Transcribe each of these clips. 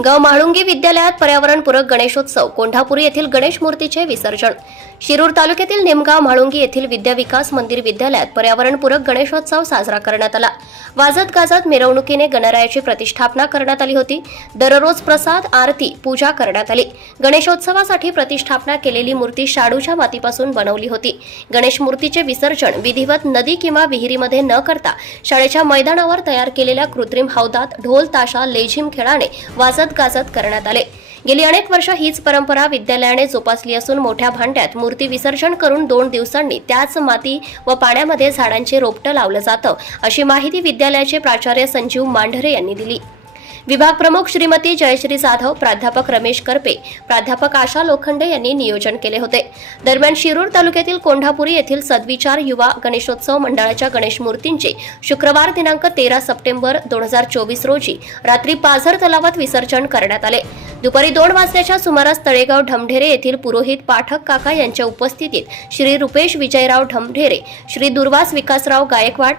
निमगाव म्हाळुंगी विद्यालयात पर्यावरणपूरक गणेशोत्सव, कोंढापुरी येथील गणेश मूर्तीचे विसर्जन। शिरूर तालुक्यातील निमगाव म्हाळुंगी येथील विद्या विकास मंदिर विद्यालयात पर्यावरणपूरक गणेशोत्सव साजरा करण्यात आला। वाजत गाजत मिरवणुकीने गणरायाची प्रतिष्ठापना करण्यात आली होती। दररोज प्रसाद, आरती, पूजा करण्यात आली। गणेशोत्सवासाठी प्रतिष्ठापना केलेली मूर्ती शाडूच्या मातीपासून बनवली होती। गणेश मूर्तीचे विसर्जन विधिवत नदी किंवा विहिरीमध्ये न करता शाळेच्या मैदानावर तयार केलेल्या कृत्रिम हौदात ढोल ताशा लेझिम खेळाने वाजत गाजत करण्यात आले। गेली अनेक वर्ष हीच परंपरा विद्यालयाने जोपासली असून मोठ्या भांड्यात मूर्ती विसर्जन करून 2 दिवसांनी त्याच माती व पाण्यामध्ये झाडांचे रोपटं लावलं जातं, अशी माहिती विद्यालयाचे प्राचार्य संजीव मांढरे यांनी दिली। विभाग प्रमुख श्रीमती जयश्री जाधव, प्राध्यापक रमेश करपे, प्राध्यापक आशा लोखंडे यांनी नियोजन केले होते। दरम्यान शिरूर तालुक्यातील कोंढापुरी येथील सद्विचार युवा गणेशोत्सव मंडळाच्या गणेश मूर्तींचे शुक्रवार दिनांक 13 सप्टेंबर 2024 रोजी रात्री पाझर तलावात विसर्जन करण्यात आले। दुपारी 2 वाजल्याच्या सुमारास तळेगाव ढमढेरे येथील पुरोहित पाठक काका यांच्या उपस्थितीत श्री रुपेश विजयराव ढमढेरे, श्री दुर्वास विकासराव गायकवाड,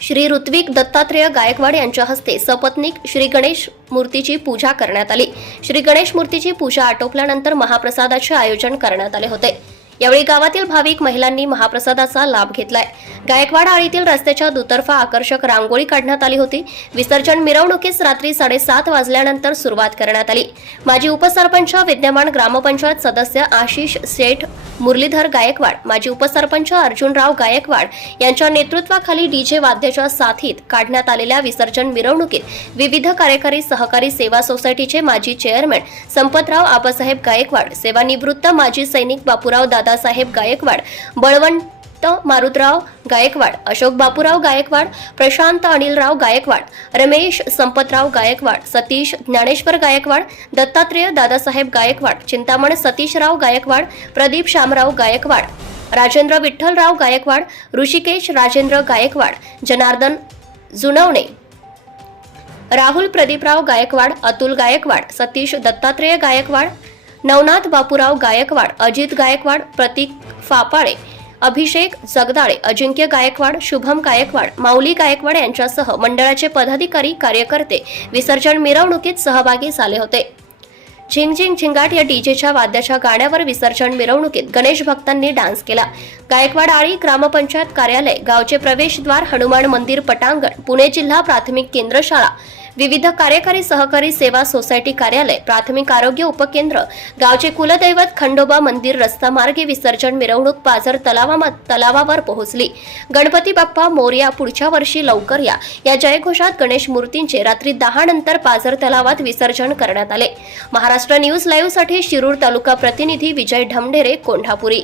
श्री ऋत्विक दत्तात्रेय गायकवाड यांच्या हस्ते सपत्नीक श्री गणेश मूर्तीची पूजा करण्यात आली। श्री गणेश मूर्तीची पूजा आटोपल्यानंतर महाप्रसादाचे आयोजन करण्यात आले होते। यावेळी गावातील भाविक महिलांनी महाप्रसादाचा लाभ घेतलाय। गायकवाड आळीतील रस्त्याच्या दुतर्फा आकर्षक रांगोळी काढण्यात आली होती। विसर्जन मिरवणुकीस रात्री 7:30 वाजल्यानंतर सुरुवात करण्यात आली। माजी उपसरपंच, विद्यमान ग्रामपंचायत सदस्य आशिष सेठ मुरलीधर गायकवाड, माजी उपसरपंच अर्जुनराव गायकवाड यांच्या नेतृत्वाखाली डीजे वाद्याच्या साथीत काढण्यात आलेल्या विसर्जन मिरवणुकीत विविध कार्यकारी सहकारी सेवा सोसायटीचे माजी चेअरमन संपतराव आबासाहेब गायकवाड, सेवानिवृत्त माजी सैनिक बापूराव दादासाहेब गायकवाड, बळवंत मारुतराव गायकवाड, अशोक बापूराव गायकवाड, प्रशांत अनिलराव गायकवाड, रमेश संपतराव गायकवाड, सतीश ज्ञानेश्वर गायकवाड, दत्तात्रेय दादासाहेब गायकवाड, चिंतामण सतीशराव गायकवाड, प्रदीप शामराव गायकवाड, राजेंद्र विठ्ठलराव गायकवाड, ऋषिकेश राजेंद्र गायकवाड, जनार्दन जुनवणे, राहुल प्रदीपराव गायकवाड, अतुल गायकवाड, सतीश दत्तात्रेय गायकवाड, नवनाथ बापूराव गायकवाड, अजित गायकवाड, प्रतीक फापाळे, अभिषेक जगदाळे, अजिंक्य गायकवाड, शुभम गायकवाड, माऊली गायकवाड यांच्यासह मंडळाचे पदाधिकारी, कार्यकर्ते विसर्जन मिरवणुकीत सहभागी झाले होते। झिंग झिंग झिंगाट या डीजेच्या वाद्याच्या गाण्यावर विसर्जन मिरवणुकीत गणेश भक्तांनी डान्स केला। गायकवाड आळी ग्रामपंचायत कार्यालय, गावचे प्रवेशद्वार, हनुमान मंदिर पटांगण, पुणे जिल्हा प्राथमिक केंद्र शाळा, विविध कार्यकारी सहकारी सेवा सोसायटी कार्यालय, प्राथमिक आरोग्य उपकेंद्र, गावचे कुलदैवत खंडोबा मंदिर रस्ता मार्गे विसर्जन मिरवणूक पाझर तलावावर पोहोचली। गणपती बाप्पा मोरया, पुढच्या वर्षी लवकर या जयघोषात गणेश मूर्तींचे रात्री 10 नंतर पाझर तलावात विसर्जन करण्यात आले। महाराष्ट्र न्यूज लाईव्ह साठी शिरूर तालुका प्रतिनिधी विजय ढमढेरे, कोंढापुरी।